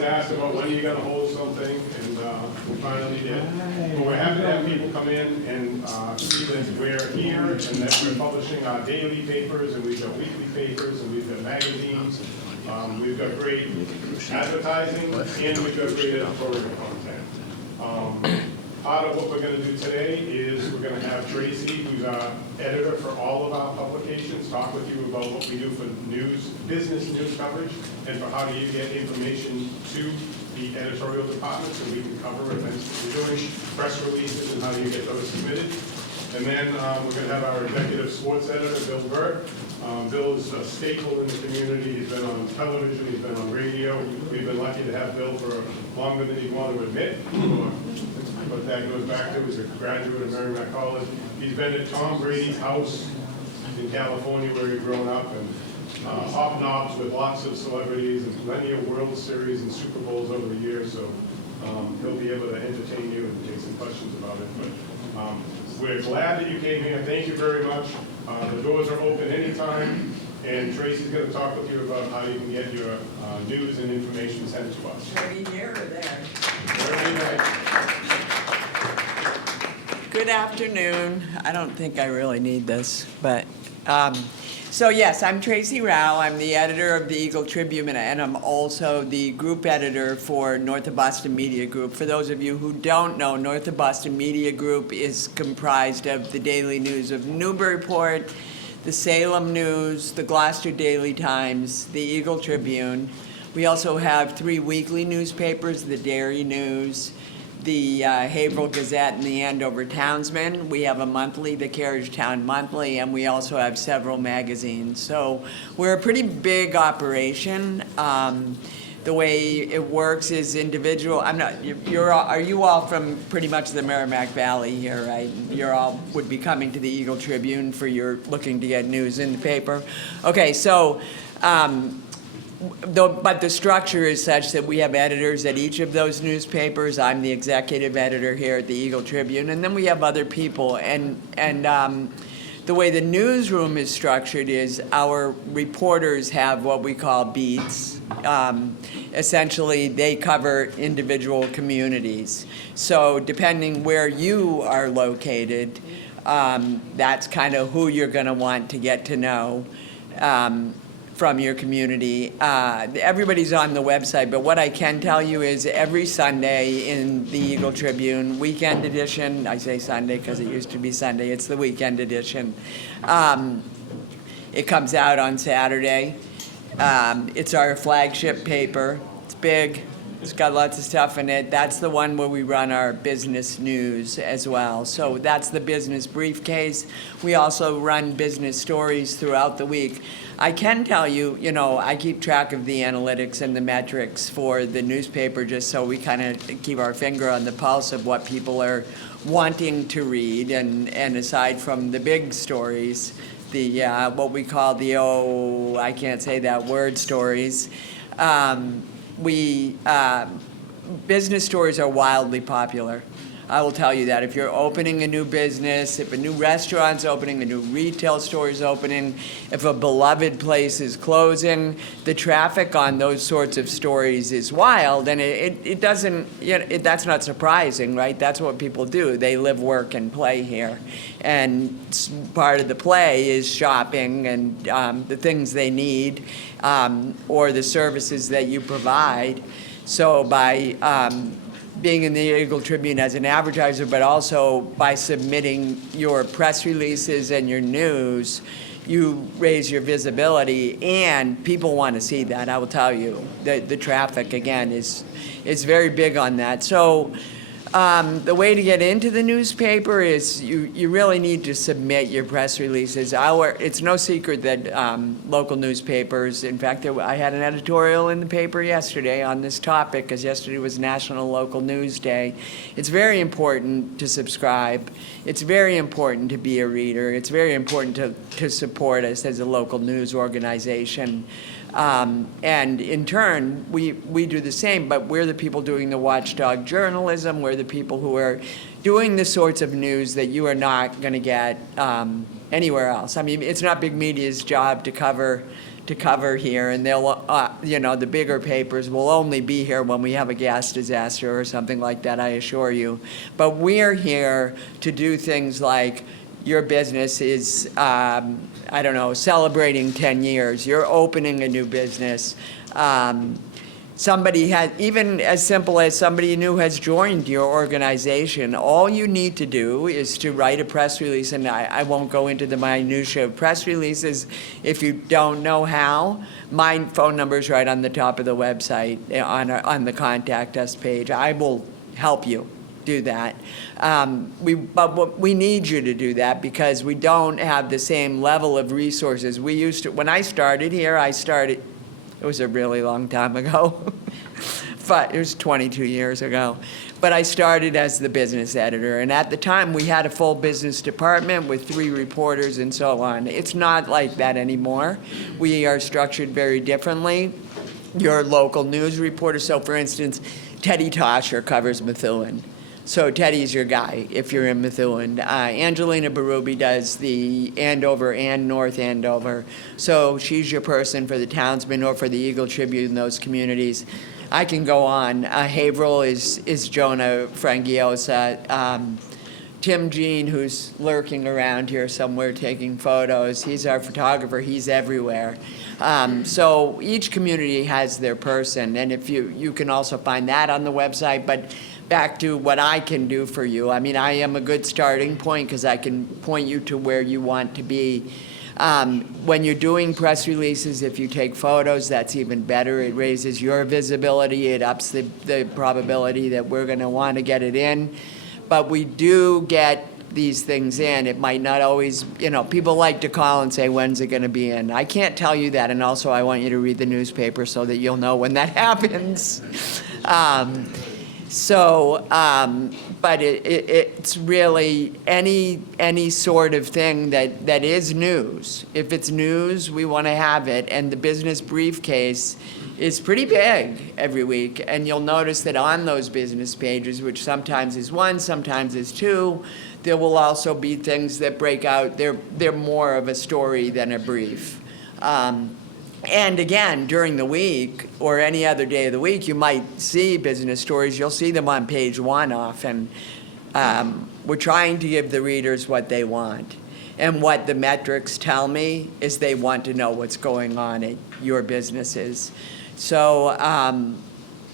always asked about when are you gonna hold something, and we finally did. But we're happy to have people come in and see that we're here and that we're publishing our daily papers, and we've got weekly papers, and we've got magazines. We've got great advertising, and we've got great editorial content. Part of what we're going to do today is we're going to have Tracy, who's our editor for all of our publications, talk with you about what we do for news, business news coverage, and for how do you get information to the editorial department so we can cover events that we're doing, press releases, and how do you get those submitted. And then we're going to have our executive sports editor, Bill Burke. Bill is a staple in the community. He's been on television, he's been on radio. We've been lucky to have Bill for longer than he'd want to admit. What that goes back to is a graduate of Merrimack College. He's been at Tom Brady's house in California where he's grown up, and hobnobs with lots of celebrities and plenty of World Series and Super Bowls over the years, so he'll be able to entertain you and take some questions about it. But we're glad that you came here. Thank you very much. The doors are open anytime, and Tracy's going to talk with you about how you can get your news and information sent to us. Ready here or there? Very nice. Good afternoon. I don't think I really need this, but so yes, I'm Tracy Rao. I'm the editor of the Eagle-Tribune, and I'm also the group editor for North of Boston Media Group. For those of you who don't know, North of Boston Media Group is comprised of the daily news of Newburyport, the Salem News, the Gloucester Daily Times, the Eagle-Tribune. We also have 3 weekly newspapers, the Dairy News, the Haverhill Gazette, and the Andover Townsman. We have a monthly, the Carriagetown Monthly, and we also have several magazines. So we're a pretty big operation. The way it works is individual. Are you all from pretty much the Merrimack Valley here, right? You're all would be coming to the Eagle-Tribune for your looking to get news in the paper. Okay, so. But the structure is such that we have editors at each of those newspapers. I'm the executive editor here at the Eagle-Tribune, and then we have other people. And the way the newsroom is structured is our reporters have what we call beats. Essentially, they cover individual communities. So depending where you are located, that's kind of who you're going to want to get to know. From your community. Everybody's on the website, but what I can tell you is every Sunday in the Eagle-Tribune, weekend edition, I say Sunday because it used to be Sunday, it's the weekend edition. It comes out on Saturday. It's our flagship paper. It's big. It's got lots of stuff in it. That's the one where we run our business news as well. So that's the business briefcase. We also run business stories throughout the week. I can tell you, I keep track of the analytics and the metrics for the newspaper just so we kind of keep our finger on the pulse of what people are wanting to read. And aside from the big stories, the what we call the, I can't say that word, stories, business stories are wildly popular. I will tell you that. If you're opening a new business, if a new restaurant's opening, a new retail store is opening, if a beloved place is closing, the traffic on those sorts of stories is wild, and it doesn't, that's not surprising, right? That's what people do. They live, work, and play here. And part of the play is shopping and the things they need or the services that you provide. So by being in the Eagle-Tribune as an advertiser, but also by submitting your press releases and your news, you raise your visibility, and people want to see that. I will tell you, the traffic, again, is very big on that. So the way to get into the newspaper is you really need to submit your press releases. It's no secret that local newspapers, in fact, I had an editorial in the paper yesterday on this topic because yesterday was National Local News Day. It's very important to subscribe. It's very important to be a reader. It's very important to support us as a local news organization. And in turn, we do the same, but we're the people doing the watchdog journalism. We're the people who are doing the sorts of news that you are not going to get anywhere else. I mean, it's not big media's job to cover to cover here, and they'll, the bigger papers will only be here when we have a gas disaster or something like that, I assure you. But we're here to do things like your business is, celebrating 10 years. You're opening a new business. Somebody had, even as simple as somebody new has joined your organization, all you need to do is to write a press release, and I won't go into the minutia of press releases if you don't know how. My phone number is right on the top of the website, on the contact us page. I will help you do that. But we need you to do that because we don't have the same level of resources. We used to, when I started here, it was a really long time ago, but it was 22 years ago. But I started as the business editor, and at the time, we had a full business department with 3 reporters and so on. It's not like that anymore. We are structured very differently. Your local news reporter, so for instance, Teddy Tosher covers Methuen. So Teddy's your guy if you're in Methuen. Angelina Berube does the Andover and North Andover. So she's your person for the Townsman or for the Eagle-Tribune, those communities. I can go on. Haverhill is Jonah Frangiosa. Tim Jean, who's lurking around here somewhere taking photos, he's our photographer. He's everywhere. So each community has their person, and if you can also find that on the website. But back to what I can do for you. I mean, I am a good starting point because I can point you to where you want to be. When you're doing press releases, if you take photos, that's even better. It raises your visibility. It ups the probability that we're going to want to get it in. But we do get these things in. It might not always, people like to call and say, when's it going to be in? I can't tell you that. And also, I want you to read the newspaper so that you'll know when that happens. But it's really any sort of thing that is news. If it's news, we want to have it. And the business briefcase is pretty big every week. And you'll notice that on those business pages, which sometimes is 1, sometimes is 2, there will also be things that break out. They're more of a story than a brief. And again, during the week or any other day of the week, you might see business stories. You'll see them on page 1 often. We're trying to give the readers what they want. And what the metrics tell me is they want to know what's going on at your businesses. So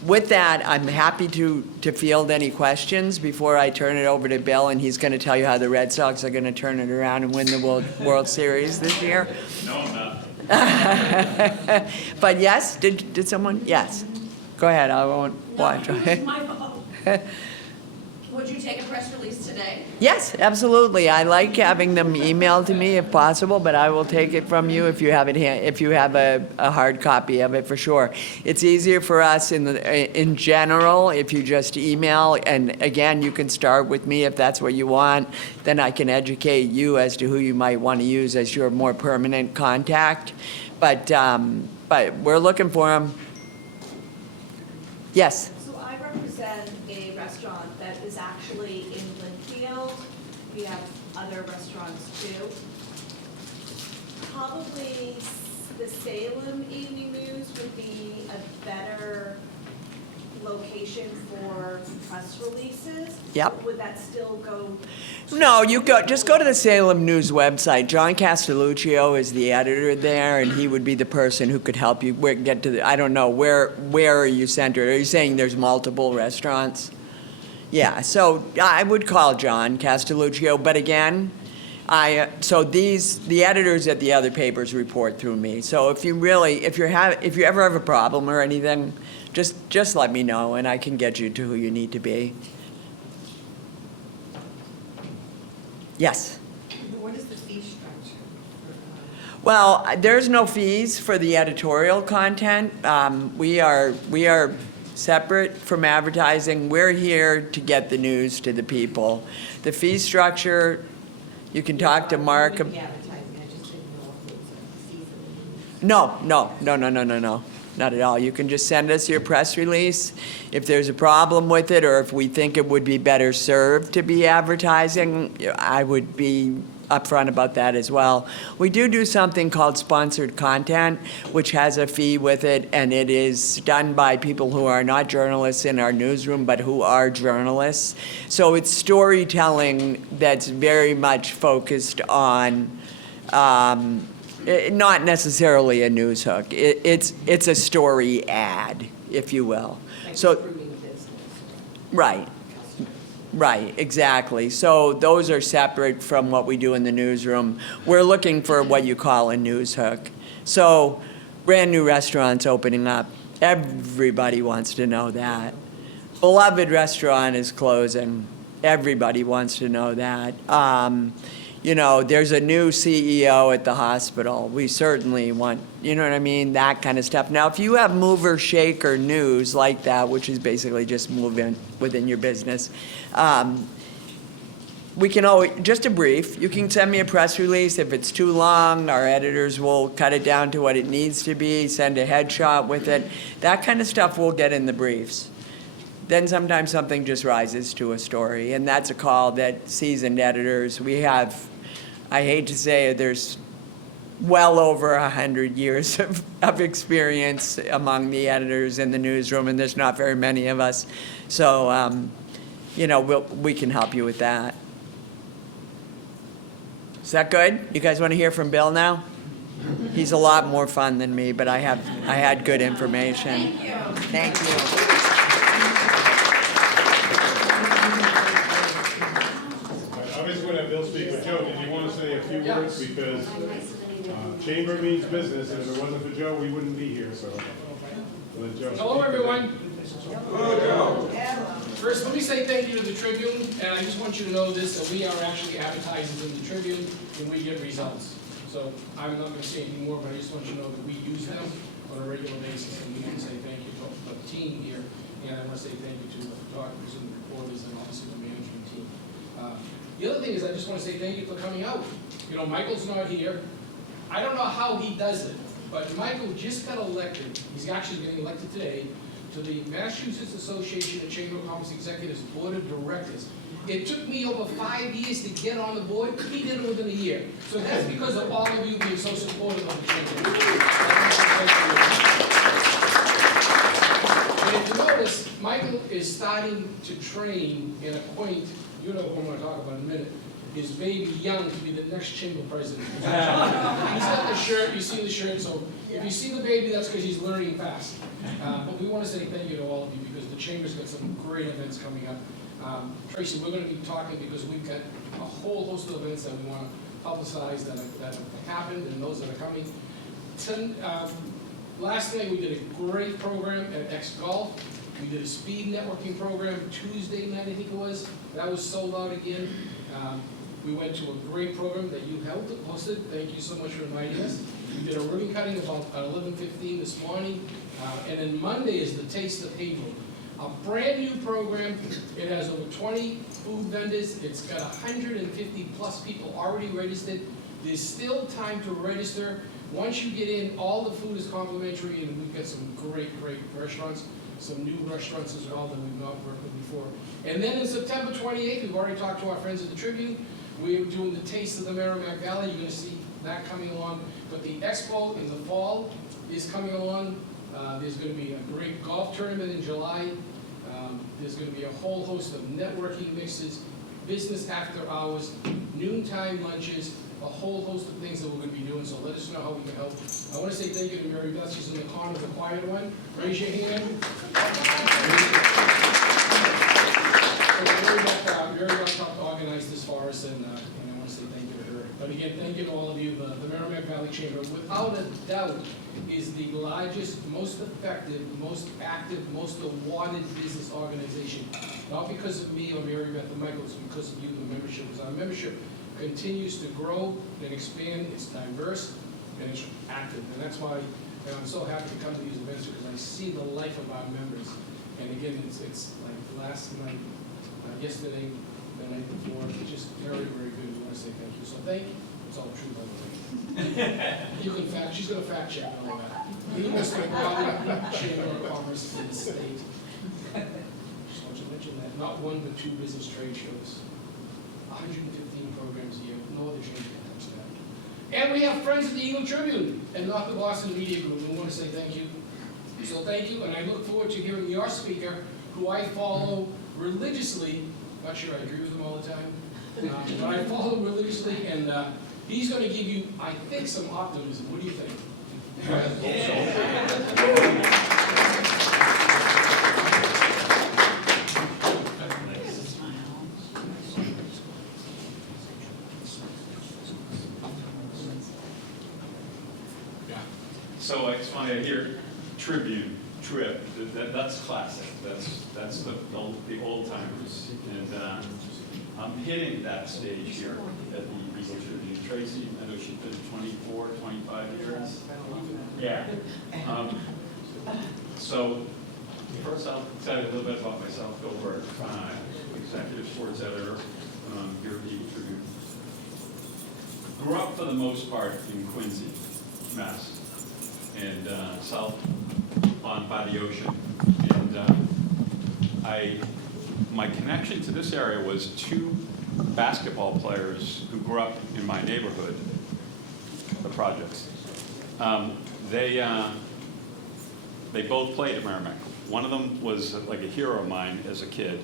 with that, I'm happy to field any questions before I turn it over to Bill, and he's going to tell you how the Red Sox are going to turn it around and win the World Series this year. No, I'm not. But yes, did someone? Yes. Go ahead, I won't watch. It's my fault. Would you take a press release today? Yes, absolutely. I like having them emailed to me if possible, but I will take it from you if you have it if you have a hard copy of it for sure. It's easier for us in general if you just email, and again, you can start with me if that's what you want. Then I can educate you as to who you might want to use as your more permanent contact. But we're looking for them. Yes. So I represent a restaurant that is actually in Linfield. We have other restaurants too. Probably the Salem Evening News would be a better location for press releases. Yep. Would that still go? No, just go to the Salem News website. John Castelluccio is the editor there, and he would be the person who could help you get to the, I don't know, where are you centered? Are you saying there's multiple restaurants? Yeah, so I would call John Castelluccio, but again, the editors at the other papers report through me. So if you ever have a problem or anything, just let me know, and I can get you to who you need to be. Yes? What is the fee structure? Well, there's no fees for the editorial content. We are separate from advertising. We're here to get the news to the people. The fee structure, you can talk to Mark. Advertising, I just didn't know if it was a fee for the No, not at all. You can just send us your press release. If there's a problem with it, or if we think it would be better served to be advertising, I would be upfront about that as well. We do something called sponsored content, which has a fee with it, and it is done by people who are not journalists in our newsroom, but who are journalists. So it's storytelling that's very much focused on not necessarily a news hook. It's a story ad, if you will. Like So, improving business. right. Right, exactly. So those are separate from what we do in the newsroom. We're looking for what you call a news hook. So brand new restaurants opening up. Everybody wants to know that. Beloved restaurant is closing. Everybody wants to know that. You know, there's a new CEO at the hospital. We certainly want, you know what I mean, that kind of stuff. Now, if you have mover shaker news like that, which is basically just moving within your business, we can always, just a brief, you can send me a press release. If it's too long, our editors will cut it down to what it needs to be, send a headshot with it. That kind of stuff we'll get in the briefs. Then sometimes something just rises to a story, and that's a call that seasoned editors, we have, I hate to say it, there's well over 100 years of experience among the editors in the newsroom, and there's not very many of us. So, you know, we can help you with that. Is that good? You guys want to hear from Bill now? He's a lot more fun than me, but I had good information. Thank you. I was going to have Bill speak, but Joe, did you want to say a few words? Because chamber means business, and if it wasn't for Joe, we wouldn't be here, so let Joe speak. Hello, everyone. Hello, Joe. First, let me say thank you to the Tribune, and I just want you to know this, that we are actually advertisers in the Tribune, and we get results. So I'm not going to say any more, but I just want you to know that we use them on a regular basis, and we want to say thank you to the team here, and I want to say thank you to the photographers and the reporters, and obviously the management team. The other thing is I just want to say thank you for coming out. You know, Michael's not here. I don't know how he does it, but Michael just got elected, he's actually getting elected today, to the Massachusetts Association of Chamber of Commerce Executives Board of Directors. It took me over 5 years to get on the board. He did it within a year. So that's because of all of you being so supportive of the chamber. And if you notice, Michael is starting to train and appoint, you know who I'm going to talk about in a minute, his baby Young to be the next chamber president. He's got the shirt, you see the shirt, so if you see the baby, that's because he's learning fast. But we want to say thank you to all of you because the chamber's got some great events coming up. Tracy, we're going to be talking because we've got a whole host of events that we want to publicize that have happened and those that are coming. Last night we did a great program at X Golf. We did a speed networking program Tuesday night, I think it was. That was sold out again. We went to a great program that you hosted. Thank you so much for inviting us. We did a ribbon cutting about 11:15 this morning. And then Monday is the Taste of Haverhill. A brand new program. It has over 20 food vendors. It's got 150 plus people already registered. There's still time to register. Once you get in, all the food is complimentary, and we've got some great restaurants, some new restaurants as well that we've not worked with before. And then in September 28th, we've already talked to our friends at the Tribune. We're doing the Taste of the Merrimack Valley. You're going to see that coming along. But the expo in the fall is coming along. There's going to be a great golf tournament in July. There's going to be a whole host of networking mixes, business after hours, noontime lunches, a whole host of things that we're going to be doing, so let us know how we can help. I want to say thank you to Mary Beth. She's in the corner, the quiet one. Raise your hand. Mary Beth helped organize this for us, and I want to say thank you to her. But again, thank you to all of you. The Merrimack Valley Chamber, without a doubt, is the largest, most effective, most active, most awarded business organization. Not because of me or Mary Beth or Michael, it's because of you, the membership. Because our membership continues to grow and expand. It's diverse and it's active, and that's why I'm so happy to come to these events because I see the life of our members. And again, it's like last night, yesterday, the night before. It's just very good. We want to say thank you. So thank you. It's all true, by the way. You can fact. She's going to fact check all that. The most important chamber of commerce in the state. Just want to mention that not one but two business trade shows. 115 programs a year, no other change can touch that. And we have friends at the Eagle-Tribune and not the Boston Media Group, and we want to say thank you. So thank you, and I look forward to hearing your speaker, who I follow religiously. Not sure I agree with him all the time, but I follow religiously, and he's going to give you, I think, some optimism. What do you think? So I just want to hear Tribune, Trip, that's classic, that's the old timers. And I'm hitting that stage here at the Eagle-Tribune. Tracy, I know she's been 24, 25 years. Yeah. So first I'll tell you a little bit about myself. Bill Burke, executive sports editor here at the Eagle-Tribune. Grew up for the most part in Quincy, Mass. And south on by the ocean. And my connection to this area was two basketball players who grew up in my neighborhood, the projects. They both played at Merrimack. One of them was like a hero of mine as a kid,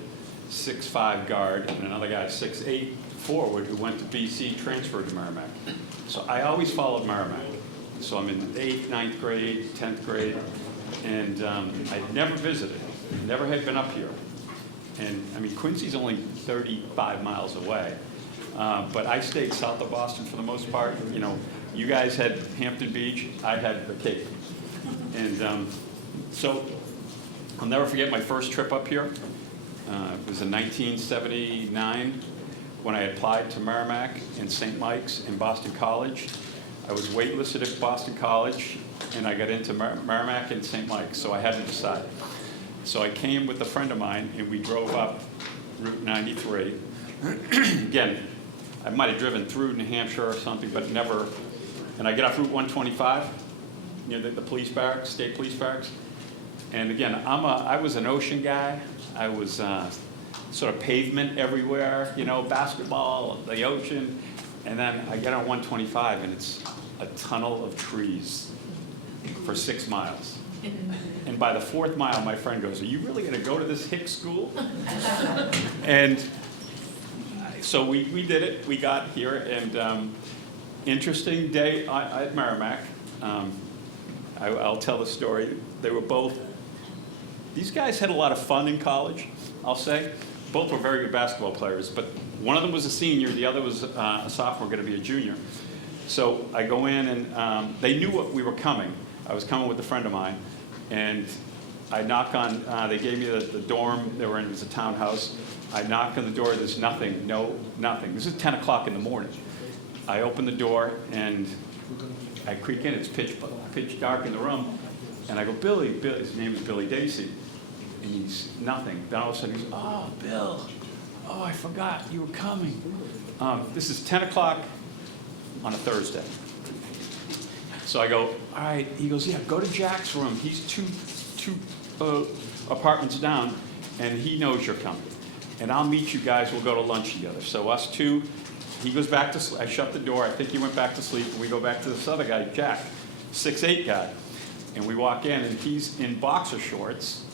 6'5" guard, and another guy 6'8" forward who went to BC, transferred to Merrimack. So I always followed Merrimack. So I'm in 8th, 9th grade, 10th grade, and I'd never visited, never had been up here. And I mean, Quincy's only 35 miles away, but I stayed south of Boston for the most part. You know, you guys had Hampton Beach, I had the Cape. And so I'll never forget my first trip up here. It was in 1979 when I applied to Merrimack and St. Mike's and Boston College. I was waitlisted at Boston College, and I got into Merrimack and St. Mike's, so I had to decide. So I came with a friend of mine, and we drove up Route 93. Again, I might have driven through New Hampshire or something, but never. And I get off Route 125, near the police barracks, state police barracks. And again, I was an ocean guy. I was sort of pavement everywhere, you know, basketball, the ocean. And then I get on 125, and it's a tunnel of trees for 6 miles. And by the 4th mile, my friend goes, "Are you really going to go to this hick school?" And so we did it. We got here, and interesting day at Merrimack. I'll tell the story. They were both, these guys had a lot of fun in college, I'll say. Both were very good basketball players, but one of them was a senior, the other was a sophomore, going to be a junior. So I go in, and they knew what we were coming. I was coming with a friend of mine, and I knock on, they gave me the dorm they were in, it was a townhouse. I knock on the door, there's nothing, nothing. This is 10 o'clock in the morning. I open the door, and I creak in, it's pitch dark in the room, and I go, Billy, his name is Billy Dacey. And he's nothing. Then all of a sudden he goes, "Oh, Bill, oh, I forgot you were coming." This is 10 o'clock on a Thursday. So I go, "All right." He goes, "Yeah, go to Jack's room. He's two apartments down, and he knows you're coming. And I'll meet you guys. We'll go to lunch together." So us two, he goes back to sleep. I shut the door. I think he went back to sleep, and we go back to this other guy, Jack, 6'8" guy. And we walk in, and he's in boxer shorts,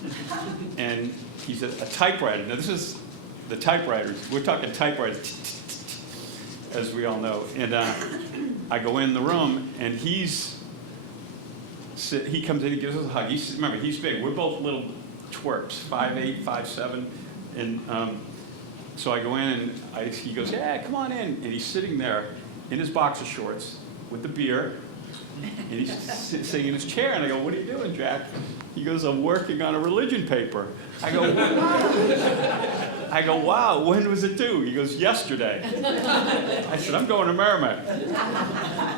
and he's a typewriter. Now, this is the typewriters. We're talking typewriters, as we all know. And I go in the room, and he comes in, he gives us a hug. Remember, he's big. We're both little twerps, 5'8", 5'7". And so I go in, and he goes, "Yeah, come on in." And he's sitting there in his boxer shorts with the beer. And he's sitting in his chair, and I go, "What are you doing, Jack?" He goes, "I'm working on a religion paper." I go, "Wow." I go, "Wow, when was it due?" He goes, "Yesterday." I said, "I'm going to Merrimack."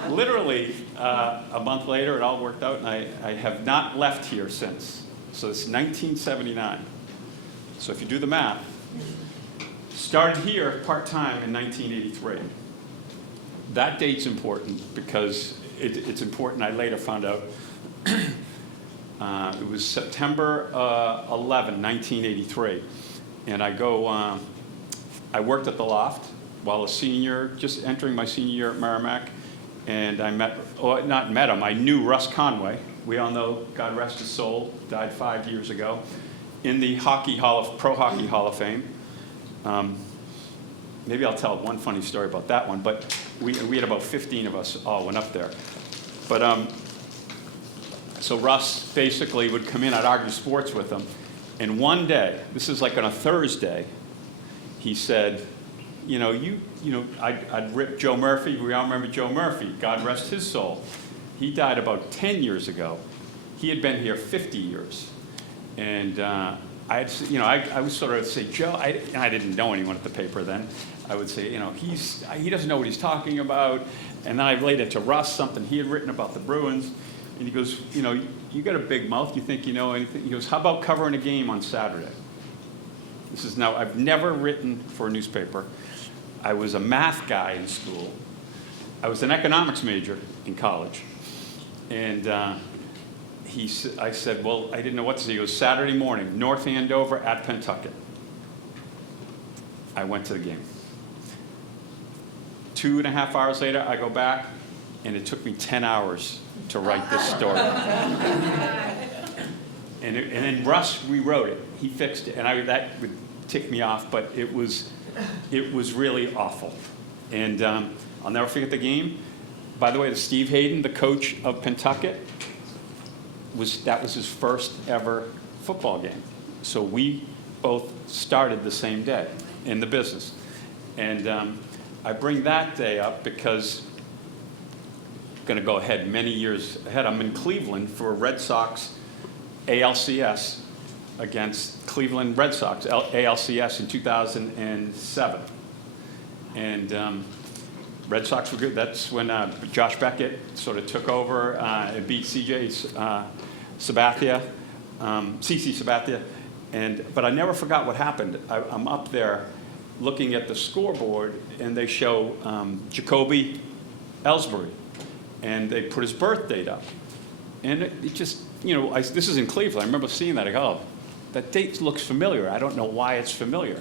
Literally, a month later, it all worked out, and I have not left here since. So it's 1979. So if you do the math, started here part-time in 1983. That date's important because it's important. I later found out it was September 11, 1983. And I worked at the Loft while a senior, just entering my senior year at Merrimack, and I not met him, I knew Russ Conway. We all know, God rest his soul, died 5 years ago, in the Pro Hockey Hall of Fame. Maybe I'll tell one funny story about that one, but we had about 15 of us all went up there. But so Russ basically would come in, I'd argue sports with him, and one day, this is like on a Thursday, he said, I'd ripped Joe Murphy. We all remember Joe Murphy, God rest his soul. He died about 10 years ago. He had been here 50 years. And I would sort of say, Joe, I didn't know anyone at the paper then. I would say, he doesn't know what he's talking about. And then I relayed it to Russ, something he had written about the Bruins. And he goes, you got a big mouth. You think you know anything? He goes, how about covering a game on Saturday? This is now, I've never written for a newspaper. I was a math guy in school. I was an economics major in college. And I said, well, I didn't know what to say. He goes, Saturday morning, North Andover at Pentucket. I went to the game. 2.5 hours later, I go back, and it took me 10 hours to write this story. And then Russ rewrote it. He fixed it, and that would tick me off, but it was really awful. And I'll never forget the game. By the way, Steve Hayden, the coach of Pentucket, that was his first ever football game. So we both started the same day in the business. And I bring that day up because I'm going to go ahead many years ahead. I'm in Cleveland for Red Sox ALCS against Cleveland Red Sox, ALCS in 2007. And Red Sox were good. That's when Josh Beckett sort of took over and beat CC Sabathia. But I never forgot what happened. I'm up there looking at the scoreboard, and they show Jacoby Ellsbury, and they put his birth date up. And it just, this is in Cleveland. I remember seeing that. I go, oh, that date looks familiar. I don't know why it's familiar.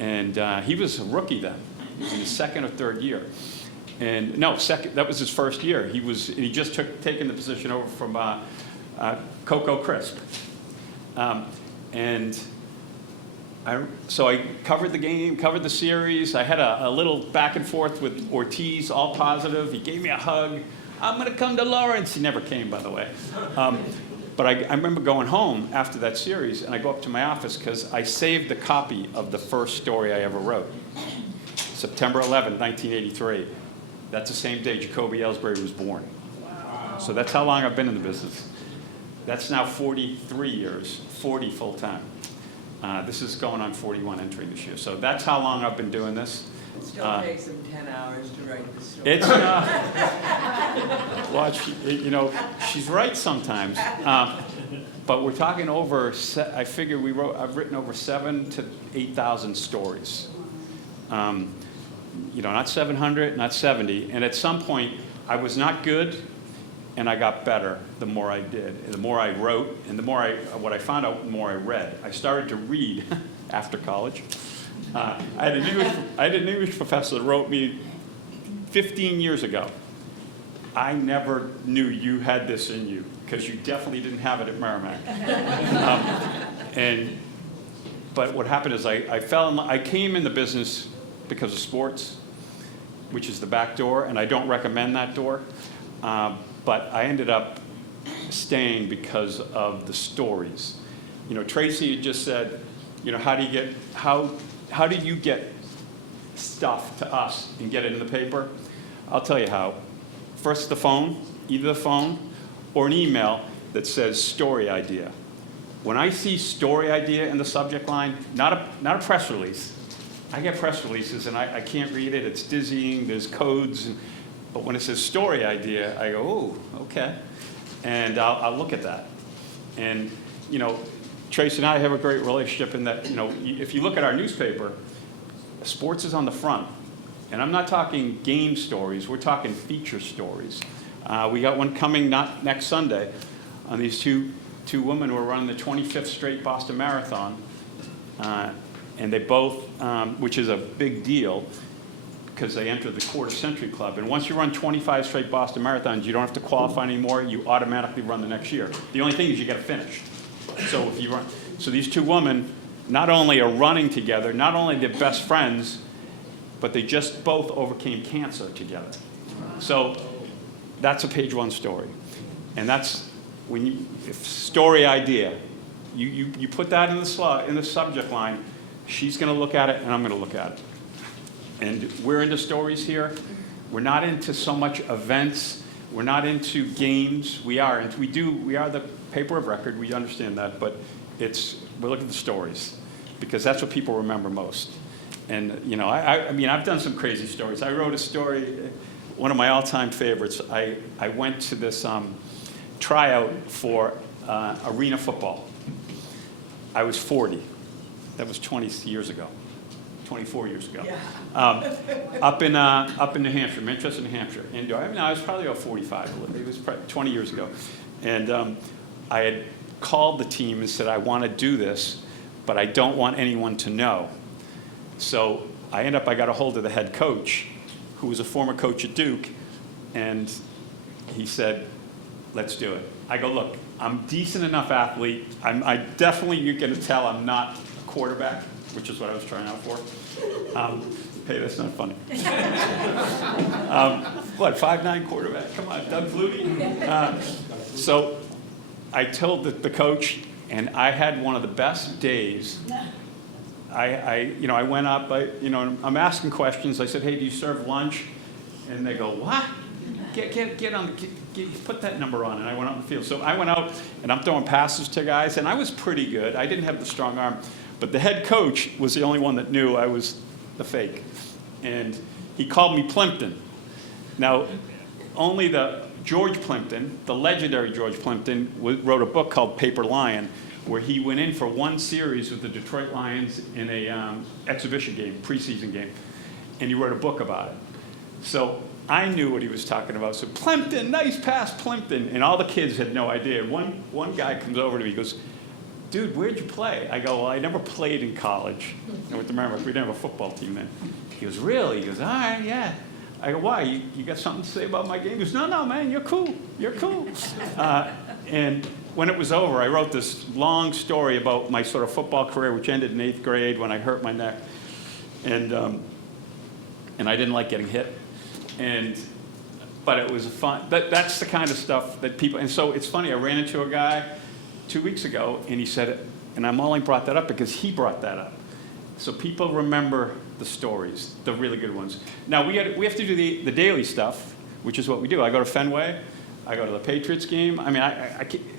And he was a rookie then. He was in his second or third year. And no, second. That was his first year. He just taken the position over from Coco Crisp. So I covered the game, covered the series. I had a little back and forth with Ortiz, all positive. He gave me a hug. I'm going to come to Lawrence. He never came, by the way. But I remember going home after that series, and I go up to my office because I saved the copy of the first story I ever wrote. September 11, 1983. That's the same day Jacoby Ellsbury was born. Wow. So that's how long I've been in the business. That's now 43 years, 40 full-time. This is going on 41 entering this year. So that's how long I've been doing this. It still takes them 10 hours to write the story. It's well, she's right sometimes. But we're talking over. I figure I've written over 7,000 to 8,000 stories. Not 700, not 70. And at some point, I was not good, and I got better the more I did. And the more I wrote, and what I found out, the more I read. I started to read after college. I had an English professor that wrote me 15 years ago. I never knew you had this in you, because you definitely didn't have it at Merrimack. But what happened is I came in the business because of sports, which is the back door, and I don't recommend that door. But I ended up staying because of the stories. Tracy had just said, how do you get stuff to us and get it in the paper? I'll tell you how. First, the phone, either the phone or an email that says story idea. When I see story idea in the subject line, not a press release. I get press releases and I can't read it. It's dizzying. There's codes. But when it says story idea, I go, oh, okay. And I'll look at that. And, Trace and I have a great relationship in that, if you look at our newspaper, sports is on the front. And I'm not talking game stories. We're talking feature stories. We got one coming not next Sunday on these two women who are running the 25th straight Boston Marathon. And they both, which is a big deal. because they entered the quarter century club. And once you run 25 straight Boston Marathons, you don't have to qualify anymore. You automatically run the next year. The only thing is you got to finish. So if you run, so these two women not only are running together, not only they're best friends, but they just both overcame cancer together. So that's a page one story. And that's when you, if story idea, you put that in the subject line, she's going to look at it and I'm going to look at it. And we're into stories here. We're not into so much events. We're not into games. We are the paper of record. We understand that, but we're looking at the stories because that's what people remember most. And you know, I mean, I've done some crazy stories. I wrote a story, one of my all-time favorites. I went to this tryout for arena football. I was 40. That was 20 years ago. 24 years ago. Up in New Hampshire, Manchester, New Hampshire. And I was probably about 45. It was probably 20 years ago. And I had called the team and said, I want to do this, but I don't want anyone to know. So I got a hold of the head coach, who was a former coach at Duke, and he said, let's do it. I go, look, I'm a decent enough athlete. I definitely, you're going to tell I'm not a quarterback, which is what I was trying out for. Hey, that's not funny. What, 5'9" quarterback? Come on, Doug Flutie? So I told the coach, and I had one of the best days. I went up, I'm asking questions. I said, hey, do you serve lunch? And they go, what? Put that number on. And I went out in the field. So I went out, and I'm throwing passes to guys, and I was pretty good. I didn't have the strong arm. But the head coach was the only one that knew I was the fake. And he called me Plimpton. Now, only the George Plimpton, the legendary George Plimpton, wrote a book called Paper Lion, where he went in for one series with the Detroit Lions in a exhibition game, preseason game, and he wrote a book about it. So I knew what he was talking about. So Plimpton, nice pass, Plimpton, and all the kids had no idea. One guy comes over to me, he goes, dude, where'd you play? I go, well, I never played in college. I went to Merrimack. We didn't have a football team then. He goes, really? He goes, all right, yeah. I go, why? You got something to say about my game? He goes, no, man, you're cool. You're cool. And when it was over, I wrote this long story about my sort of football career, which ended in 8th grade when I hurt my neck. And I didn't like getting hit. But it was fun. That's the kind of stuff that people, and so it's funny, I ran into a guy 2 weeks ago, and he said, and I'm only brought that up because he brought that up. So people remember the stories, the really good ones. Now, we have to do the daily stuff, which is what we do. I go to Fenway. I go to the Patriots game. I mean,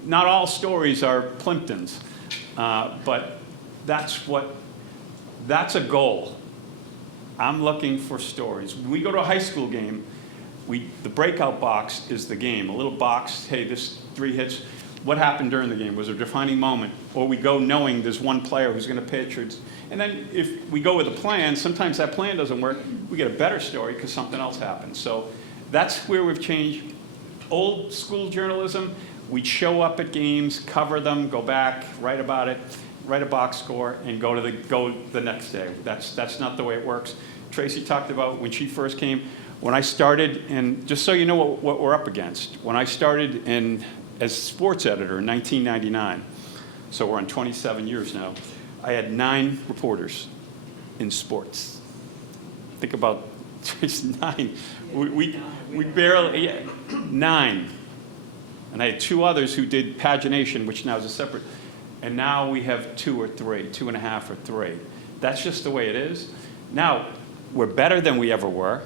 not all stories are Plimptons, but that's a goal. I'm looking for stories. When we go to a high school game, the breakout box is the game. A little box, hey, this 3 hits. What happened during the game? Was there a defining moment? Or we go knowing there's one player who's going to pitch. And then if we go with a plan, sometimes that plan doesn't work. We get a better story because something else happened. So that's where we've changed. Old school journalism, we'd show up at games, cover them, go back, write about it, write a box score, and go the next day. That's not the way it works. Tracy talked about when she first came. When I started, and just so you know what we're up against, when I started as sports editor in 1999, so we're on 27 years now, I had 9 reporters in sports. Think about just 9. We barely, 9. And I had 2 others who did pagination, which now is a separate, and now we have 2 or 3, 2.5 or 3. That's just the way it is. Now, we're better than we ever were.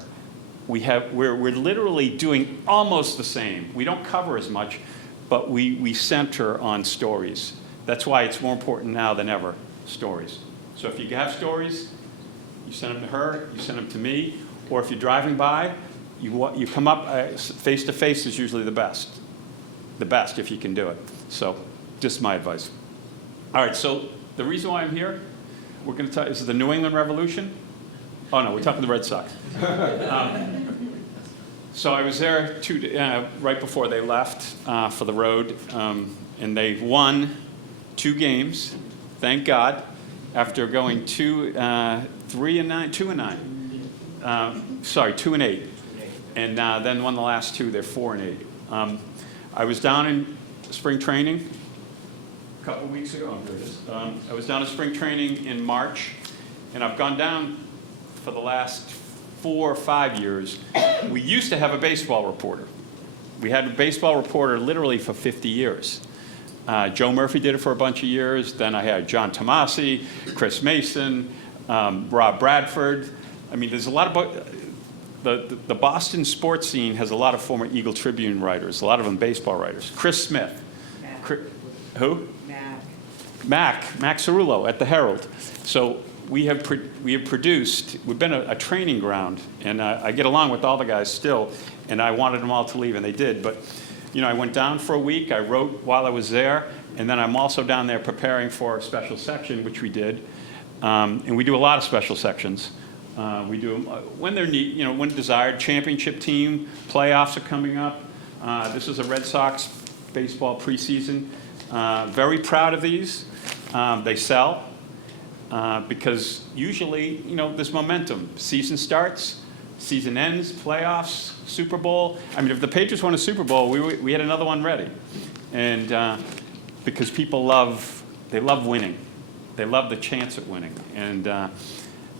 We're literally doing almost the same. We don't cover as much, but we center on stories. That's why it's more important now than ever, stories. So if you have stories, you send them to her, you send them to me, or if you're driving by, you come up, face-to-face is usually the best if you can do it. So just my advice. All right, so the reason why I'm here, we're going to talk, is the New England Revolution. Oh, no, we're talking the Red Sox. So I was there right before they left for the road, and they won 2 games, thank God, after going 2-9. Sorry, 2 and 8. And then won the last 2, they're 4 and 8. I was down in spring training a couple of weeks ago. I was down in spring training in March, and I've gone down for the last 4 or 5 years. We used to have a baseball reporter. We had a baseball reporter literally for 50 years. Joe Murphy did it for a bunch of years. Then I had John Tomasi, Chris Mason, Rob Bradford. I mean, there's a lot of the Boston sports scene has a lot of former Eagle-Tribune writers, a lot of them baseball writers. Chris Smith. Who? Mac Cerullo at the Herald. So we have produced, we've been a training ground, and I get along with all the guys still, and I wanted them all to leave, and they did. But, you know, I went down for a week, I wrote while I was there, and then I'm also down there preparing for a special section, which we did. And we do a lot of special sections. We do them when they're neat, you know, when desired. Championship team, playoffs are coming up. This is a Red Sox baseball preseason. Very proud of these. They sell because usually, you know, there's momentum. Season starts, season ends, playoffs, Super Bowl. I mean, if the Patriots won a Super Bowl, we had another one ready. And because people love winning. They love the chance at winning. And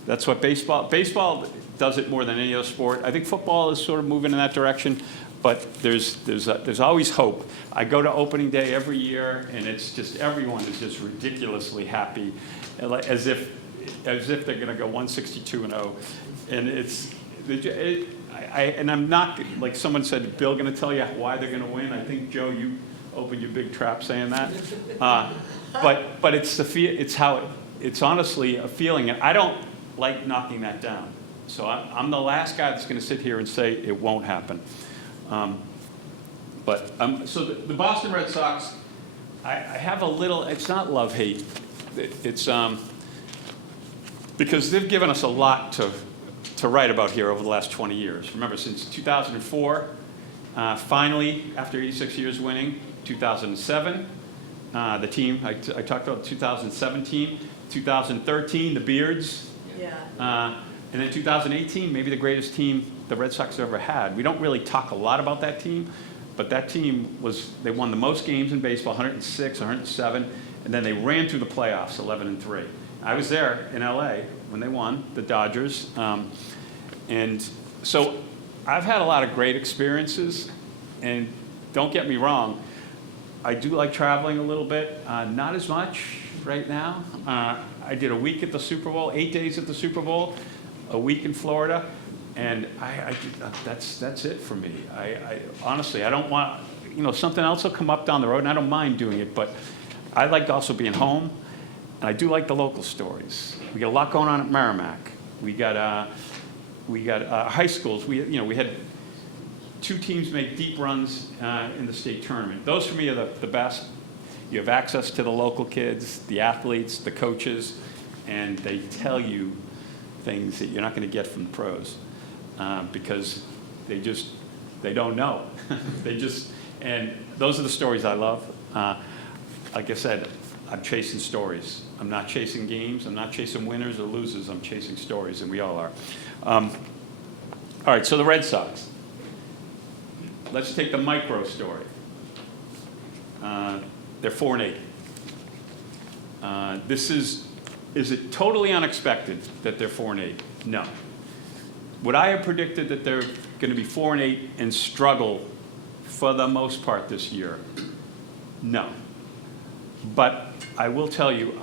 that's what baseball does it more than any other sport. I think football is sort of moving in that direction, but there's always hope. I go to opening day every year, and it's just everyone is just ridiculously happy, as if they're going to go 162-0, and I'm not, like someone said, Bill going to tell you why they're going to win. I think, Joe, you opened your big trap saying that, but it's honestly a feeling, and I don't like knocking that down. So I'm the last guy that's going to sit here and say it won't happen. So the Boston Red Sox, I have a little, it's not love-hate. It's because they've given us a lot to write about here over the last 20 years. Remember, since 2004, finally, after 86 years winning, 2007, the team, I talked about 2017, 2013, the Beards. Yeah. And then 2018, maybe the greatest team the Red Sox have ever had. We don't really talk a lot about that team, but that team they won the most games in baseball, 106, 107, and then they ran through the playoffs, 11-3. I was there in LA when they won, the Dodgers. And so I've had a lot of great experiences, and don't get me wrong, I do like traveling a little bit, not as much right now. I did a week at the Super Bowl, 8 days at the Super Bowl, a week in Florida, and that's it for me. I honestly, I don't want, you know, something else will come up down the road, and I don't mind doing it, but I like also being home, and I do like the local stories. We got a lot going on at Merrimack. We got high schools. We had 2 teams make deep runs in the state tournament. Those for me are the best. You have access to the local kids, the athletes, the coaches, and they tell you things that you're not going to get from the pros because they don't know. And those are the stories I love. Like I said, I'm chasing stories. I'm not chasing games. I'm not chasing winners or losers. I'm chasing stories, and we all are. All right, so the Red Sox. Let's take the micro story. They're 4-8. Is it totally unexpected that they're 4-8? No. Would I have predicted that they're going to be 4-8 and struggle for the most part this year? No. But I will tell you,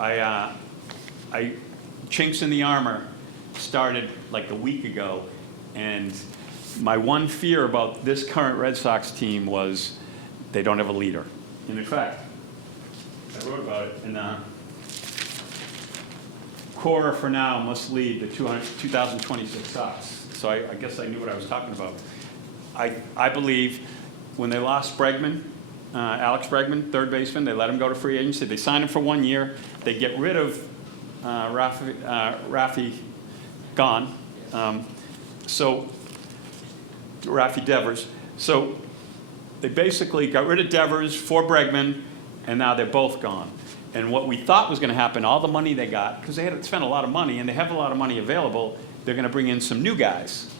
chinks in the armor started like a week ago, and my one fear about this current Red Sox team was they don't have a leader. And in fact, I wrote about it in Cora for now must lead the 2026 Sox. So I guess I knew what I was talking about. I believe when they lost Bregman, Alex Bregman, third baseman, they let him go to free agency. They signed him for 1 year. They get rid of Rafi gone. Rafi Devers. So they basically got rid of Devers for Bregman, and now they're both gone. And what we thought was going to happen, all the money they got, because they had spent a lot of money and they have a lot of money available, they're going to bring in some new guys.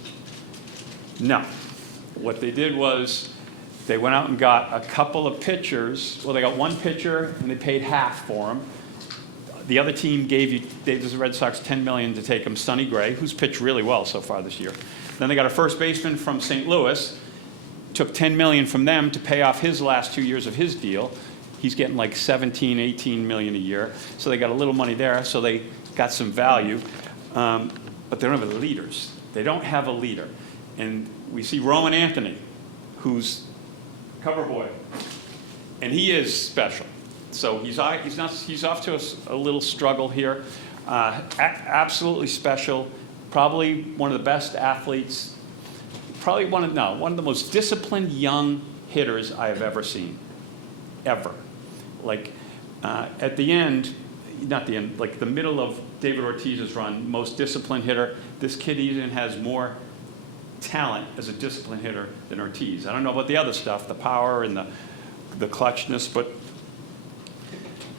No. What they did was they went out and got a couple of pitchers. Well, they got one pitcher and they paid half for him. The other team gave the Red Sox $10 million to take him, Sonny Gray, who's pitched really well so far this year. Then they got a first baseman from St. Louis, took $10 million from them to pay off his last 2 years of his deal. He's getting like 17, 18 million a year. So they got a little money there, so they got some value. But they don't have the leaders. They don't have a leader. And we see Roman Anthony, who's cover boy, and he is special. So he's off to a little struggle here. Absolutely special. Probably one of the best athletes. Probably one of the most disciplined young hitters I have ever seen, ever. Like at the end, not the end, like the middle of David Ortiz's run, most disciplined hitter. This kid even has more talent as a disciplined hitter than Ortiz. I don't know about the other stuff, the power and the clutchness, but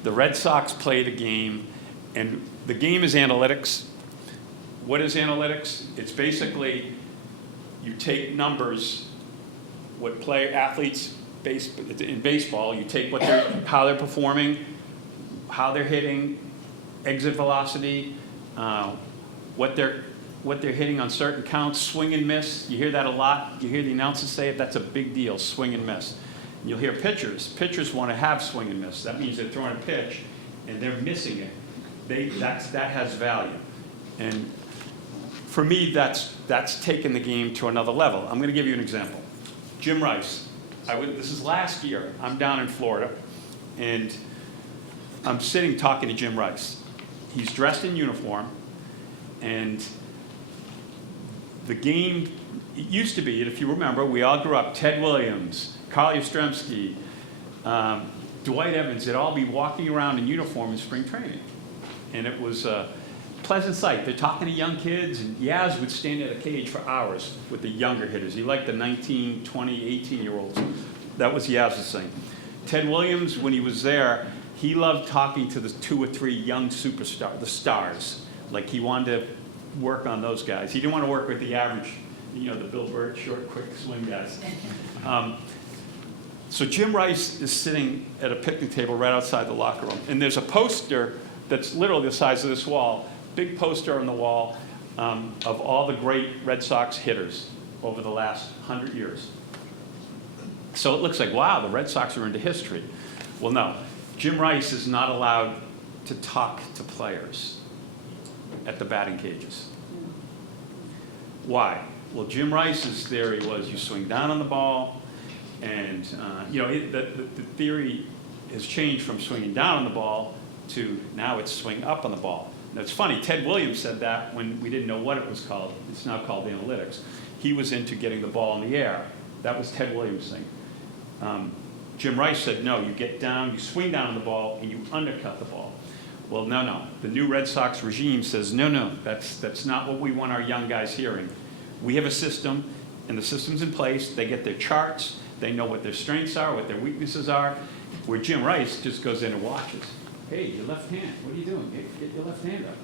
the Red Sox play the game, and the game is analytics. What is analytics? It's basically you take numbers, what athletes in baseball, you take how they're performing, how they're hitting, exit velocity, what they're hitting on certain counts, swing and miss. You hear that a lot. You hear the announcers say it. That's a big deal, swing and miss. And you'll hear pitchers. Pitchers want to have swing and miss. That means they're throwing a pitch and they're missing it. That has value. And for me, that's taken the game to another level. I'm going to give you an example. Jim Rice. This is last year. I'm down in Florida, and I'm sitting talking to Jim Rice. He's dressed in uniform, and the game, it used to be, and if you remember, we all grew up, Ted Williams, Carl Yastrzemski, Dwight Evans, they'd all be walking around in uniform in spring training. And it was a pleasant sight. They're talking to young kids, and Yaz would stand at a cage for hours with the younger hitters. He liked the 19, 20, 18-year-olds. That was Yaz's thing. Ted Williams, when he was there, he loved talking to the 2 or 3 young superstars, the stars. Like he wanted to work on those guys. He didn't want to work with the average, the Bill Burt, short, quick swing guys. So Jim Rice is sitting at a picnic table right outside the locker room, and there's a poster that's literally the size of this wall, big poster on the wall of all the great Red Sox hitters over the last 100 years. So it looks like, wow, the Red Sox are into history. Well, no. Jim Rice is not allowed to talk to players at the batting cages. Why? Well, Jim Rice's theory was you swing down on the ball, and the theory has changed from swinging down on the ball to now it's swing up on the ball. Now, it's funny, Ted Williams said that when we didn't know what it was called. It's now called analytics. He was into getting the ball in the air. That was Ted Williams' thing. Jim Rice said, no, you get down, you swing down on the ball, and you undercut the ball. Well, no. The new Red Sox regime says, no, that's not what we want our young guys hearing. We have a system, and the system's in place. They get their charts. They know what their strengths are, what their weaknesses are, where Jim Rice just goes in and watches. Hey, your left hand, what are you doing? Get your left hand up.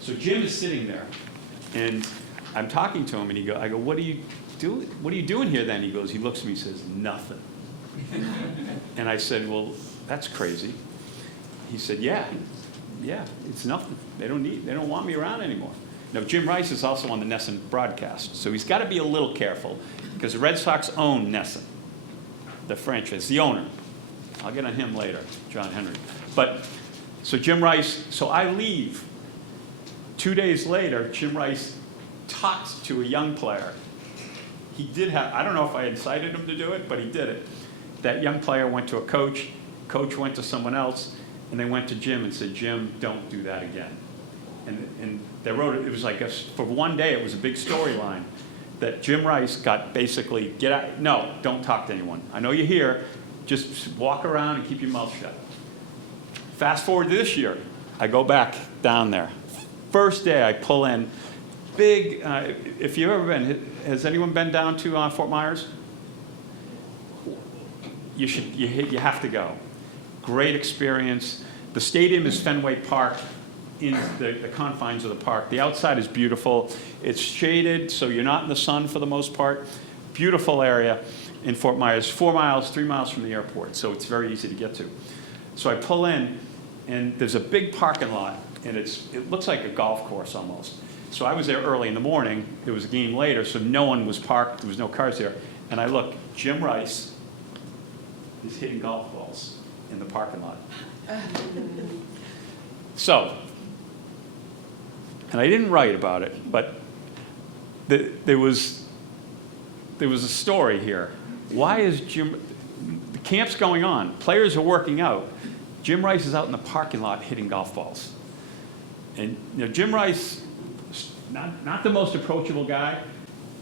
So Jim is sitting there, and I'm talking to him, and I go, what are you doing? What are you doing here then? He looks at me and says, nothing. And I said, well, that's crazy. He said, yeah, it's nothing. They don't want me around anymore. Now, Jim Rice is also on the NESN broadcast, so he's got to be a little careful, because the Red Sox own NESN, the franchise, the owner. I'll get on him later, John Henry. But, so Jim Rice, so I leave. 2 days later, Jim Rice talks to a young player. He did have, I don't know if I incited him to do it, but he did it. That young player went to a coach went to someone else, and they went to Jim and said, Jim, don't do that again. And they wrote it was like, for one day, it was a big storyline that Jim Rice got basically, don't talk to anyone. I know you're here, just walk around and keep your mouth shut. Fast forward to this year, I go back down there. First day I pull in, big, if you've ever been, has anyone been down to Fort Myers? You have to go. Great experience. The stadium is Fenway Park in the confines of the park. The outside is beautiful. It's shaded, so you're not in the sun for the most part. Beautiful area in Fort Myers, 4 miles, 3 miles from the airport, so it's very easy to get to. So I pull in, and there's a big parking lot, and it looks like a golf course almost. So I was there early in the morning. There was a game later, so no one was parked. There was no cars there. And I look, Jim Rice is hitting golf balls in the parking lot. So, and I didn't write about it, but there was a story here. Why is the camp's going on, players are working out, Jim Rice is out in the parking lot hitting golf balls. And Jim Rice, not the most approachable guy.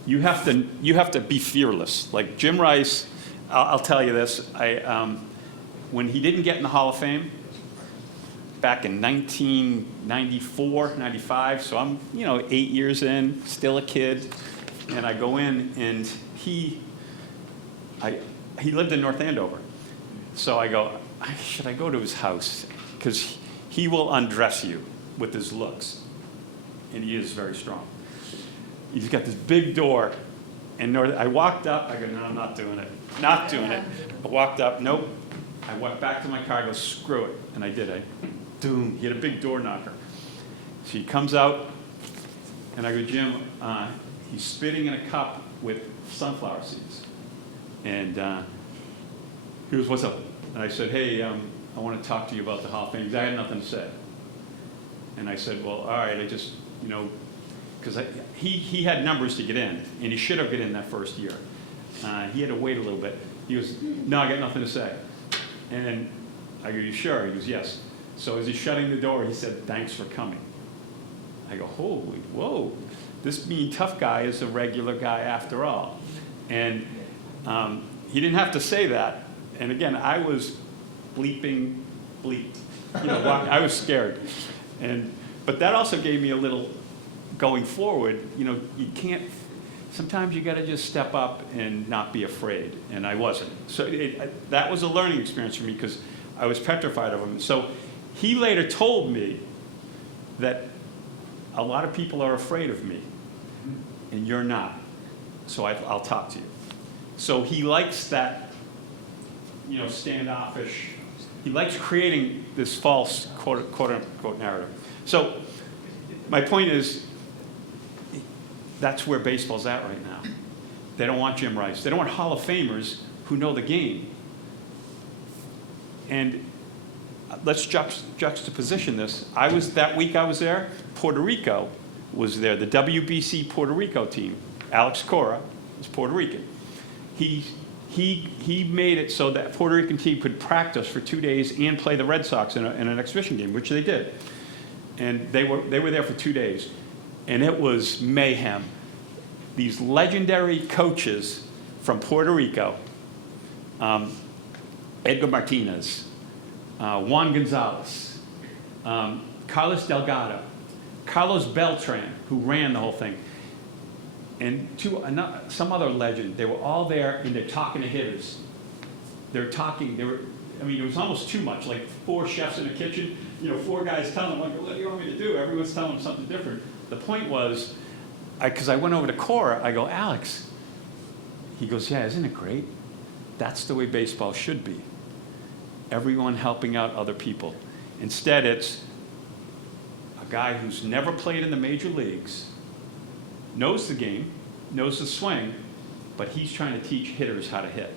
You have to be fearless. Like Jim Rice, I'll tell you this, when he didn't get in the Hall of Fame, back in 1994, 95, so I'm 8 years in, still a kid, and I go in, and he lived in North Andover. So I go, should I go to his house? Because he will undress you with his looks, and he is very strong. He's got this big door, and I walked up, I go, no, I'm not doing it. Not doing it. I walked up, nope. I went back to my car, I go, screw it. And I did. Doom, he had a big door knocker. So he comes out, and I go, Jim, he's spitting in a cup with sunflower seeds. And he goes, what's up? And I said, hey, I want to talk to you about the Hall of Fame, because I had nothing to say. And I said, well, all right, I just, because he had numbers to get in, and he should have got in that first year. He had to wait a little bit. He goes, no, I got nothing to say. And then I go, you sure? He goes, yes. So as he's shutting the door, he said, thanks for coming. I go, holy, whoa. This mean tough guy is a regular guy after all. And he didn't have to say that. And again, I was bleeped. I was scared. But that also gave me a little, going forward, you can't, sometimes you got to just step up and not be afraid. And I wasn't. So that was a learning experience for me because I was petrified of him. So he later told me that a lot of people are afraid of me, and you're not. So I'll talk to you. So he likes that, standoffish. He likes creating this false quote unquote narrative. So my point is, that's where baseball's at right now. They don't want Jim Rice. They don't want Hall of Famers who know the game. And let's juxtaposition this. That week I was there, Puerto Rico was there, the WBC Puerto Rico team. Alex Cora was Puerto Rican. He made it so that Puerto Rican team could practice for 2 days and play the Red Sox in an exhibition game, which they did. And they were there for 2 days. And it was mayhem. These legendary coaches from Puerto Rico, Edgar Martinez, Juan Gonzalez, Carlos Delgado, Carlos Beltran, who ran the whole thing, and some other legend. They were all there, and they're talking to hitters. There was almost too much, like 4 chefs in a kitchen, 4 guys telling them, what do you want me to do? Everyone's telling them something different. The point was, because I went over to Cora, I go, Alex. He goes, yeah, isn't it great? That's the way baseball should be. Everyone helping out other people. Instead, it's a guy who's never played in the major leagues, knows the game, knows the swing, but he's trying to teach hitters how to hit.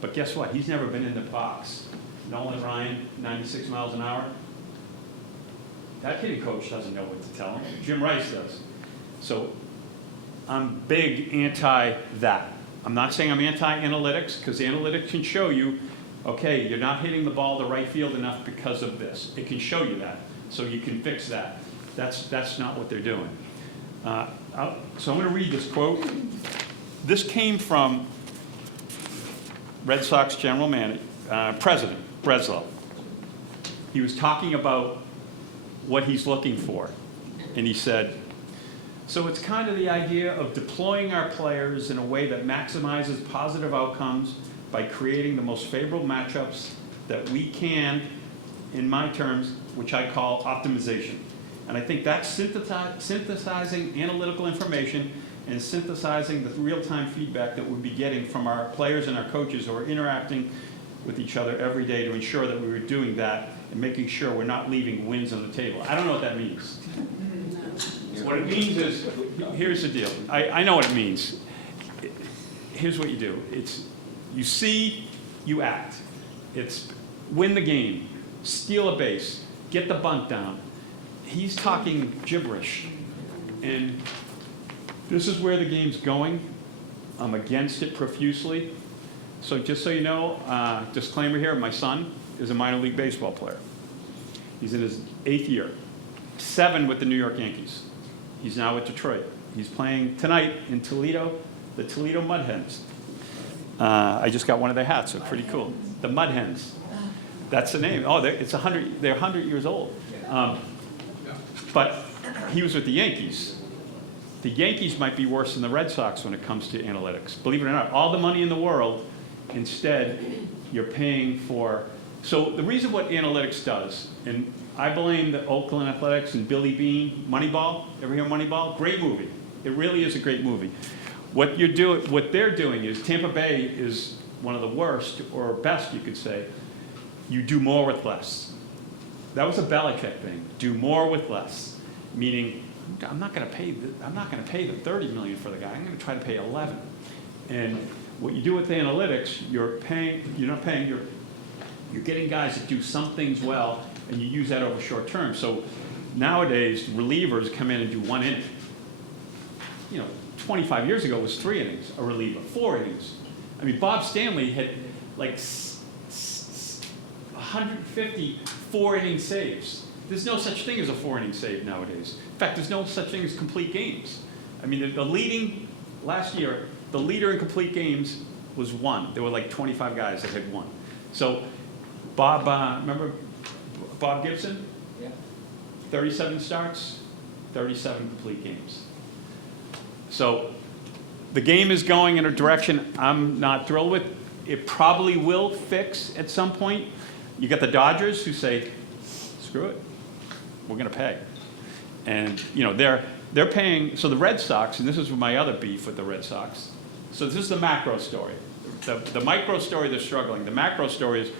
But guess what? He's never been in the box. Nolan Ryan, 96 miles an hour. That hitting coach doesn't know what to tell him. Jim Rice does. So I'm big anti that. I'm not saying I'm anti-analytics, because analytics can show you, okay, you're not hitting the ball to right field enough because of this. It can show you that, so you can fix that. That's not what they're doing. So I'm going to read this quote. This came from Red Sox general manager, president Breslow. He was talking about what he's looking for, and he said, so it's kind of the idea of deploying our players in a way that maximizes positive outcomes by creating the most favorable matchups that we can in my terms, which I call optimization. And I think that's synthesizing analytical information and synthesizing the real-time feedback that we'll be getting from our players and our coaches who are interacting with each other every day to ensure that we were doing that and making sure we're not leaving wins on the table. I don't know what that means. What it means is, here's the deal. I know what it means. Here's what you do. It's you see, you act. It's win the game, steal a base, get the bunt down. He's talking gibberish. And this is where the game's going. I'm against it profusely. So just so you know, disclaimer here, my son is a minor league baseball player. He's in his 8th year, 7 with the New York Yankees. He's now with Detroit. He's playing tonight in Toledo, the Toledo Mud Hens. I just got one of their hats, they're pretty cool. The Mud Hens. That's the name. Oh, they're 100 years old. But he was with the Yankees. The Yankees might be worse than the Red Sox when it comes to analytics. Believe it or not, all the money in the world, instead, you're paying for. So the reason what analytics does, and I blame the Oakland Athletics and Billy Beane, Moneyball. Ever hear Moneyball? Great movie. It really is a great movie. What they're doing is, Tampa Bay is one of the worst, or best you could say, you do more with less. That was a Belichick thing. Do more with less, meaning I'm not going to pay the $30 million for the guy. I'm going to try to pay 11. And what you do with the analytics, you're getting guys that do some things well, and you use that over short term. So nowadays, relievers come in and do 1 inning. 25 years ago it was 3 innings, a reliever, 4 innings. I mean, Bob Stanley had like 150 4-inning saves. There's no such thing as a 4-inning save nowadays. In fact, there's no such thing as complete games. I mean, last year, the leader in complete games was 1. There were like 25 guys that had 1. So Bob, remember Bob Gibson? Yeah. 37 starts, 37 complete games. So the game is going in a direction I'm not thrilled with. It probably will fix at some point. You got the Dodgers who say, screw it, we're going to pay. And, they're paying. So the Red Sox, and this is my other beef with the Red Sox. So this is the macro story. The micro story, they're struggling. The macro story is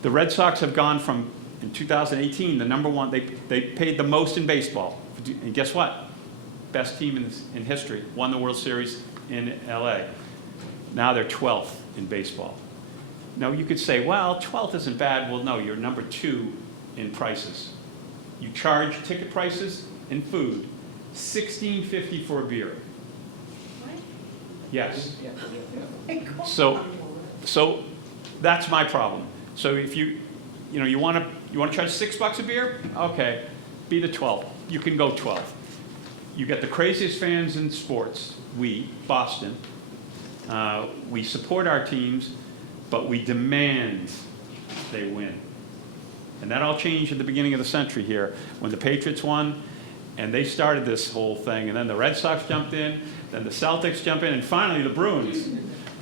the Red Sox have gone from, in 2018, the number one, they paid the most in baseball. And guess what? Best team in history, won the World Series in LA. Now they're 12th in baseball. Now you could say, well, 12th isn't bad. Well, no, you're number 2 in prices. You charge ticket prices and food, $16.50 for a beer. What? Yes. So that's my problem. So if you want to charge $6 a beer, okay, be the 12th. You can go 12th. You get the craziest fans in sports. Boston, we support our teams, but we demand they win. And that all changed at the beginning of the century here when the Patriots won, and they started this whole thing. And then the Red Sox jumped in, then the Celtics jumped in, and finally the Bruins.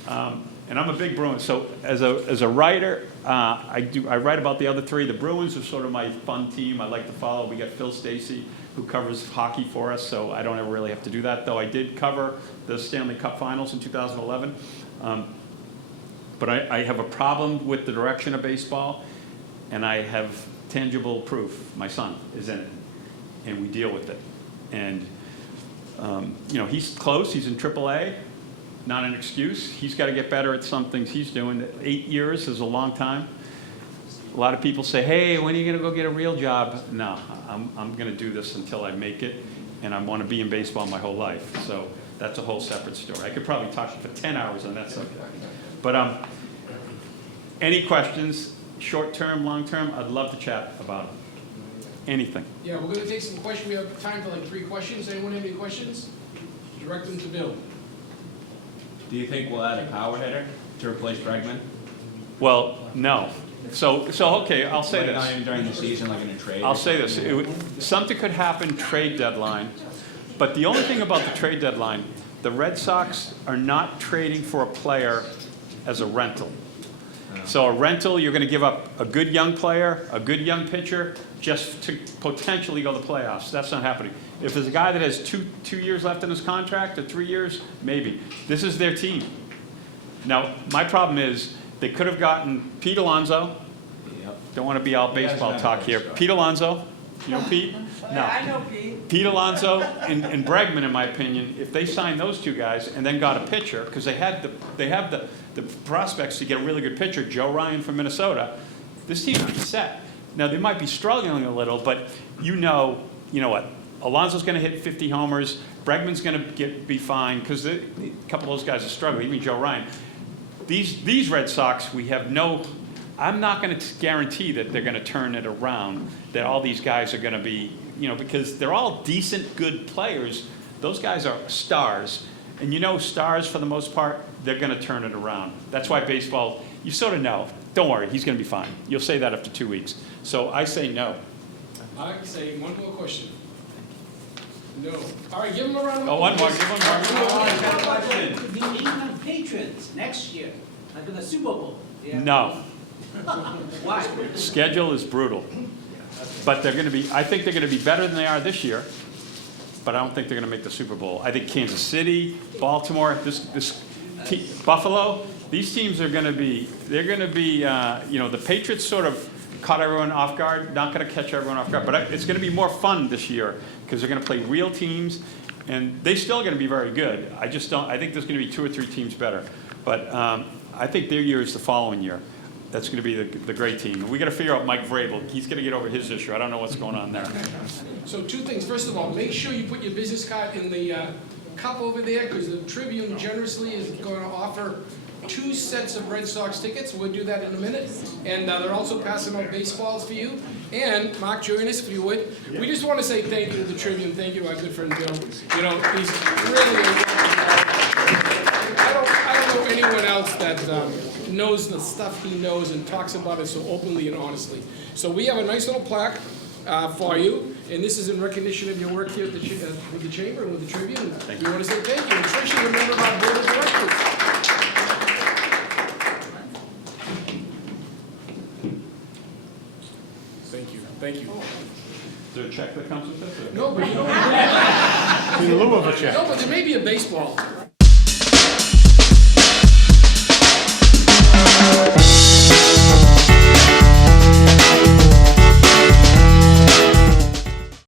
And I'm a big Bruins. So as a writer, I write about the other 3. The Bruins are sort of my fun team. I like to follow. We got Phil Stacey, who covers hockey for us, so I don't ever really have to do that, though I did cover the Stanley Cup Finals in 2011. But I have a problem with the direction of baseball, and I have tangible proof. My son is in it, and we deal with it. And, he's close. He's in AAA. Not an excuse. He's got to get better at some things he's doing. 8 years is a long time. A lot of people say, hey, when are you going to go get a real job? No, I'm going to do this until I make it, and I want to be in baseball my whole life. So that's a whole separate story. I could probably talk for 10 hours on that subject. But any questions, short term, long term, I'd love to chat about them. Anything. Yeah, we're going to take some questions. We have time for like 3 questions. Anyone have any questions? Direct them to Bill. Do you think we'll add a power hitter to replace Bregman? Well, no. So okay, I'll say Like this. not even during the season, like in a trade? I'll say this. Something could happen trade deadline, but the only thing about the trade deadline, the Red Sox are not trading for a player as a rental. So a rental, you're gonna give up a good young player, a good young pitcher, just to potentially go to the playoffs. That's not happening. If there's a guy that has two years left in his contract, or 3 years, maybe. This is their team. Now, my problem is, they could have gotten Pete Alonso. Don't want to be all baseball talk here. Pete Alonso, you know Pete? No. I know Pete. Pete Alonso and Bregman, in my opinion, if they signed those two guys and then got a pitcher, because they have the prospects to get a really good pitcher, Joe Ryan from Minnesota, this team would be set. Now, they might be struggling a little, but you know what? Alonso's going to hit 50 homers. Bregman's going to be fine, because a couple of those guys are struggling, even Joe Ryan. These Red Sox, we have no... I'm not going to guarantee that they're going to turn it around, that all these guys are going to be, because they're all decent, good players. Those guys are stars. And stars, for the most part, they're going to turn it around. That's why baseball, you sort of know. Don't worry, he's going to be fine. You'll say that after 2 weeks. So I say no. I say one more question. No. All right, give him a round of Oh, one more, applause. give one more. The New England Patriots next year, like in the Super Bowl. Yeah. No. Why? Schedule is brutal. But I think they're going to be better than they are this year, but I don't think they're going to make the Super Bowl. I think Kansas City, Baltimore, Buffalo, these teams are going to be, the Patriots sort of caught everyone off guard, not going to catch everyone off guard, but it's going to be more fun this year because they're going to play real teams, and they're still going to be very good. I think there's going to be 2 or 3 teams better. But I think their year is the following year. That's going to be the great team. And we got to figure out Mike Vrabel. He's going to get over his issue. I don't know what's going on there. So 2 things. First of all, make sure you put your business card in the cup over there, because the Tribune generously is going to offer 2 sets of Red Sox tickets. We'll do that in a minute. And they're also passing out baseballs for you. And Mark, join us if you would. We just want to say thank you to the Tribune. Thank you to our good friend Bill. He's really I don't know anyone else that knows the stuff he knows and talks about it so openly and honestly. So we have a nice little plaque for you, and this is in recognition of your work here at with the Chamber and with the Tribune. We want to say thank you. And Trish is a member of our board of directors. Thank you. Thank you. Is there a check that comes with this? No, but you don't In lieu of a check. No, but there may be a baseball.